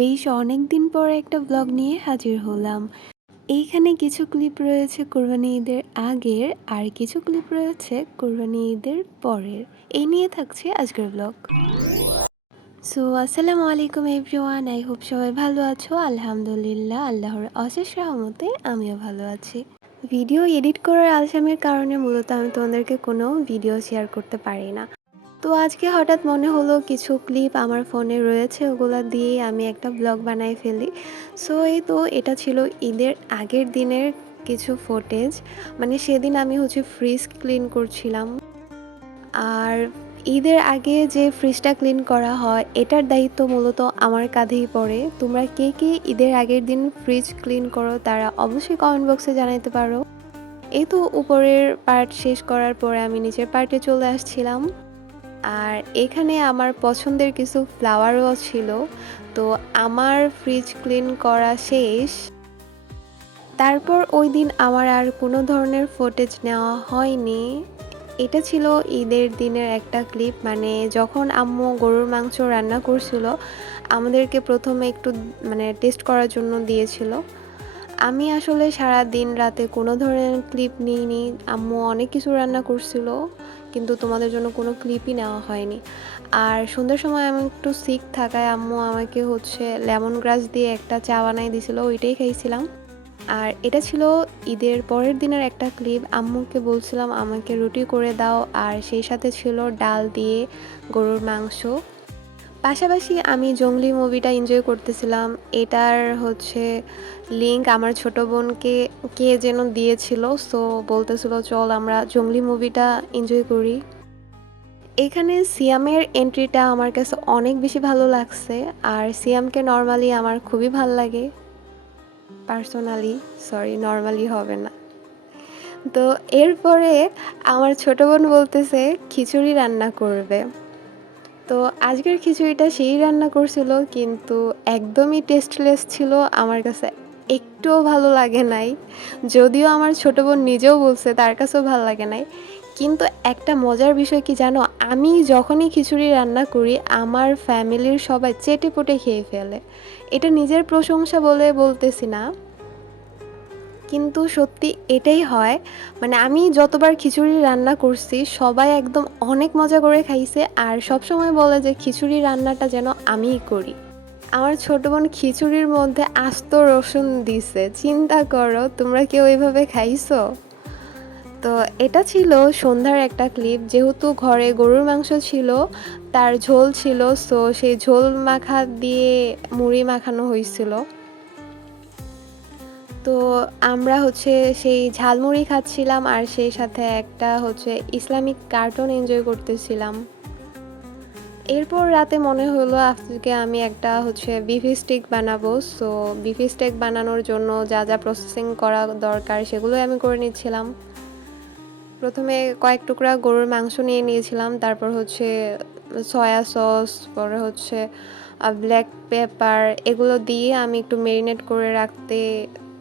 বেশ অনেক দিন পর একটা ব্লগ নিয়ে হাজির হলাম। এইখানে কিছু ক্লিপ রয়েছে কোরবানি ঈদের আগের, আর কিছু ক্লিপ রয়েছে কোরবানি ঈদের পরের। এই নিয়ে থাকছে আজকের ব্লগ সো আসসালামু আলাইকুম এভরিওয়ান আই হোপ সবাই ভালো আছো। আলহামদুলিল্লাহ, আল্লাহর অশেষ রহমতে আমিও ভালো আছি। ভিডিও এডিট করার আলসামের কারণে মূলত আমি তোমাদেরকে কোনো ভিডিও শেয়ার করতে পারি না। তো আজকে হঠাৎ মনে হলো কিছু ক্লিপ আমার ফোনে রয়েছে, ওগুলো দিয়ে আমি একটা ব্লগ বানাই ফেলি। সো এই তো এটা ছিল ঈদের আগের দিনের কিছু ফুটেজ মানে সেদিন আমি হচ্ছে ফ্রিজ ক্লিন করছিলাম। আর ঈদের আগে যে ফ্রিজটা ক্লিন করা হয়, এটার দায়িত্ব মূলত আমার কাঁধেই পড়ে। তোমরা কে কে ঈদের আগের দিন ফ্রিজ ক্লিন করো, তারা অবশ্যই কমেন্ট বক্সে জানাতে পারো। এই তো উপরের পার্ট শেষ করার পরে আমি নিচের পার্টে চলে আসছিলাম। আর এখানে আমার পছন্দের কিছু ফ্লাওয়ারও ছিল। তো আমার ফ্রিজ ক্লিন করা শেষ। তারপর ওই দিন আমার আর কোনো ধরনের ফুটেজ নেওয়া হয়নি। এটা ছিল ঈদের দিনের একটা ক্লিপ মানে যখন আম্মু গরুর মাংস রান্না করছিল, আমাদেরকে প্রথমে একটু মানে টেস্ট করার জন্য দিয়েছিল। আমি আসলে সারা দিন রাতে কোনো ধরনের ক্লিপ নিইনি। আম্মু অনেক কিছু রান্না করছিল, কিন্তু তোমাদের জন্য কোনো ক্লিপই নেওয়া হয়নি। আর সন্ধ্যার সময় আমি একটু সিক থাকায় আম্মু আমাকে হচ্ছে লেমন গ্রাস দিয়ে একটা চা বানাই দিয়েছিল ওইটাই খাইছিলাম। আর এটা ছিল ঈদের পরের দিনের একটা ক্লিপ আম্মুকে বলছিলাম, আমাকে রুটি করে দাও। আর সেই সাথে ছিল ডাল দিয়ে গরুর মাংস। পাশাপাশি আমি জঙ্গলি মুভিটা এনজয় করতেছিলাম। এটার হচ্ছে লিংক আমার ছোট বোনকে, কে যেন দিয়েছিল। সো বলতেছিল, চল আমরা জঙ্গলি মুভিটা এনজয় করি। এখানে সিয়ামের এন্ট্রিটা আমার কাছে অনেক বেশি ভালো লাগছে। আর সিয়ামকে নর্মালি আমার খুবই ভালো লাগে। পার্সোনালি সরি নর্মালি হবে না। তো এরপরে আমার ছোট বোন বলতেছে, খিচুড়ি রান্না করবে। তো আজকের খিচুড়িটা সেই রান্না করছিল, কিন্তু একদমই টেস্টলেস ছিল, আমার কাছে একটুও ভালো লাগে নাই। যদিও আমার ছোট বোন নিজেও বলছে তার কাছেও ভালো লাগে নাই। কিন্তু একটা মজার বিষয় কি জানো? আমি যখনই খিচুড়ি রান্না করি, আমার ফ্যামিলির সবাই চেটে পুটে খেয়ে ফেলে। এটা নিজের প্রশংসা বলে বলতেছি না। কিন্তু সত্যি এটাই হয় মানে আমি যতবার খিচুড়ি রান্না করছি, সবাই একদম অনেক মজা করে খাইছে আর সব সময় বলে যে খিচুড়ি রান্নাটা যেন আমিই করি। আমার ছোট বোন খিচুড়ির মধ্যে আস্ত রসুন দিছে, চিন্তা করো তোমরা কেউ এইভাবে খাইছো? তো এটা ছিল সন্ধ্যার একটা ক্লিপ যেহেতু ঘরে গরুর মাংস ছিল, তার ঝোল ছিল সো সেই ঝোল মাখা দিয়ে মুড়ি মাখানো হয়েছিল। তো আমরা হচ্ছে সেই ঝালমুড়ি খাচ্ছিলাম আর সেই সাথে একটা হচ্ছে ইসলামিক কার্টুন এনজয় করতেছিলাম। এরপর রাতে মনে হলো আজকে আমি একটা হচ্ছে বিফি স্টিক বানাবো সো বিফি স্টেক বানানোর জন্য যা যা প্রসেসিং করা দরকার সেগুলোই আমি করে নিচ্ছিলাম। প্রথমে কয়েক টুকরা গরুর মাংস নিয়ে নিয়েছিলাম, তারপর হচ্ছে সয়া সস পরে হচ্ছে ব্ল্যাক পেপার এগুলো দিয়ে আমি একটু মেরিনেট করে রাখতে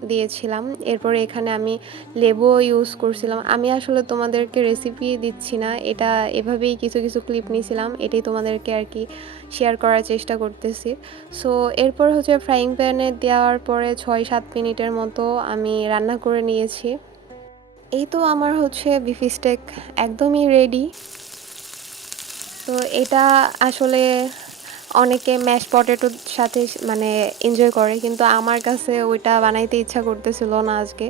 দিয়েছিলাম। এরপরে এখানে আমি লেবুও ইউজ করছিলাম। আমি আসলে তোমাদেরকে রেসিপি দিচ্ছি না। এটা এভাবেই কিছু কিছু ক্লিপ নিয়েছিলাম। এটাই তোমাদেরকে আর কি শেয়ার করার চেষ্টা করতেছি। সো এরপর হচ্ছে ফ্রাইং প্যানে দেওয়ার পরে ছয়, সাত মিনিটের মতো আমি রান্না করে নিয়েছি। এই তো আমার হচ্ছে বিফি স্টেক একদমই রেডি তো এটা আসলে অনেকে ম্যাশ পটেটোর সাথে মানে এনজয় করে, কিন্তু আমার কাছে ওইটা বানাইতে ইচ্ছা করতেছিল না আজকে।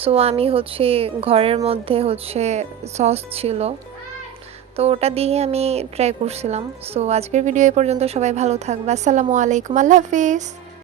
সো আমি হচ্ছে ঘরের মধ্যে হচ্ছে সস ছিল। তো ওটা দিয়ে আমি ট্রাই করছিলাম। সো আজকের ভিডিও এই পর্যন্ত সবাই ভালো থাকবে। আসসালামু আলাইকুম। আল্লাহ হাফিজ।